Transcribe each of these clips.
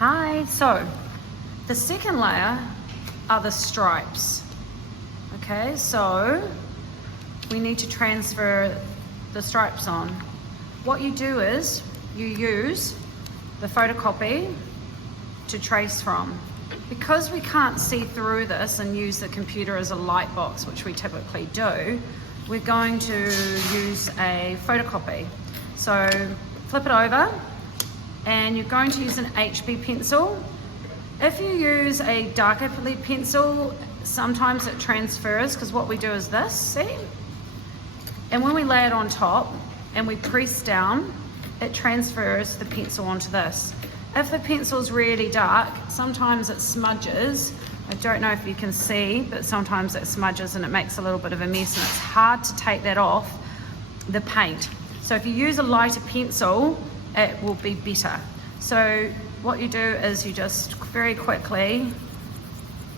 Hi, so the second layer are the stripes. Okay, so we need to transfer the stripes on. What you do is you use the photocopy to trace from. Because we can't see through this and use the computer as a light box, which we typically do, we're going to use a photocopy. So flip it over and you're going to use an HB pencil. If you use a darker lead pencil, sometimes it transfers, because what we do is this, see? And when we lay it on top and we press down, it transfers the pencil onto this. If the pencil's really dark, sometimes it smudges. I don't know if you can see, but sometimes it smudges and it makes a little bit of a mess, and it's hard to take that off the paint. So if you use a lighter pencil, it will be better. So what you do is you just very quickly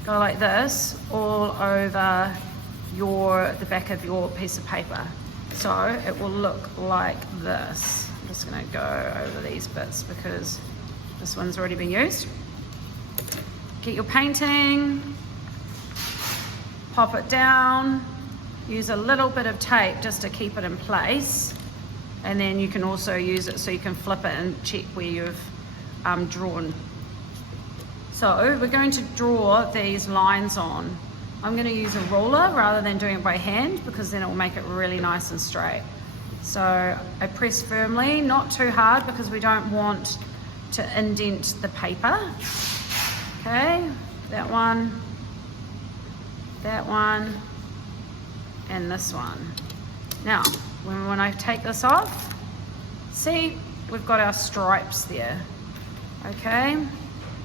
go like this all over the back of your piece of paper. So it will look like this. I'm just gonna go over these bits because this one's already been used. Get your painting, pop it down, use a little bit of tape just to keep it in place, and then you can also use it so you can flip it and check where you've drawn. So we're going to draw these lines on. I'm going to use a ruler rather than doing it by hand, because then it will make it really nice and straight. So I press firmly, not too hard, because we don't want to indent the paper. Okay, that one, and this one. Now, when I take this off, see, we've got our stripes there. Okay,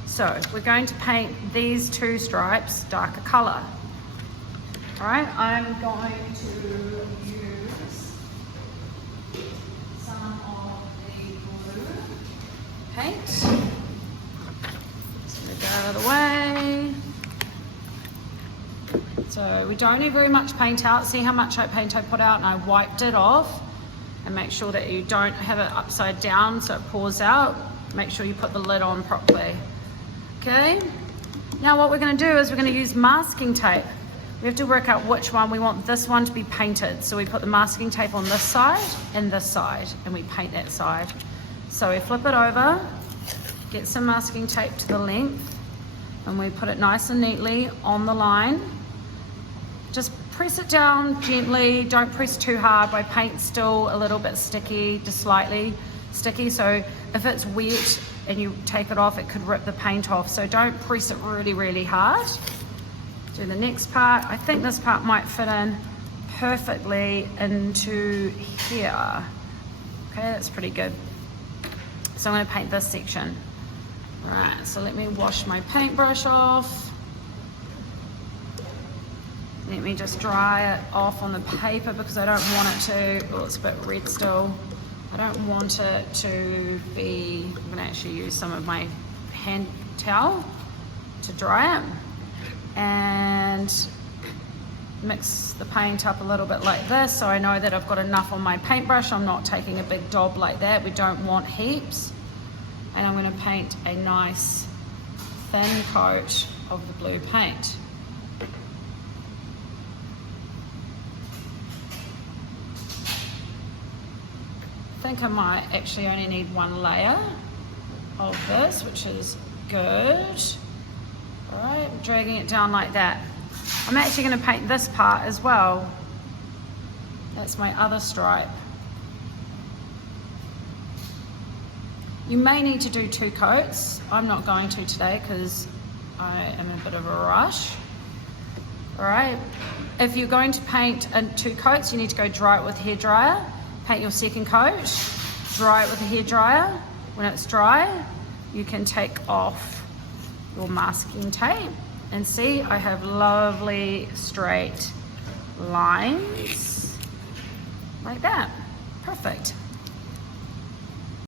so we're going to paint these two stripes darker color. All right, I'm going to use some of the blue paint. Just gonna get out of the way. So we don't need very much paint out. See how much paint I put out, and I wiped it off. And make sure that you don't have it upside down so it pours out. Make sure you put the lid on properly. Okay, now what we're going to do is we're going to use masking tape. We have to work out which one we want this one to be painted. So we put the masking tape on this side, and we paint that side. So we flip it over, get some masking tape to the length, and we put it nice and neatly on the line. Just press it down gently, don't press too hard. My paint's still a little bit sticky, just slightly sticky, so if it's wet and you take it off, it could rip the paint off. So don't press it really, really hard. Do the next part. I think this part might fit in perfectly into here. Okay, that's pretty good. So I'm going to paint this section. Right, so let me wash my paintbrush off. Let me just dry it off on the paper because I don't want it to, oh, it's a bit red still. I don't want it to be, I'm going to actually use some of my hand towel to dry it. And mix the paint up a little bit like this, so I know that I've got enough on my paintbrush. I'm not taking a big daub like that. We don't want heaps. And I'm going to paint a nice thin coat of the blue paint. I think I might actually only need one layer of this, which is good. All right, dragging it down like that. I'm actually going to paint this part as well. That's my other stripe. You may need to do two coats. I'm not going to today because I am in a bit of a rush. All right, if you're going to paint in two coats, you need to go dry it with a hairdryer. Paint your second coat, dry it with a hairdryer. When it's dry, you can take off your masking tape, and see, I have lovely straight lines like that. Perfect.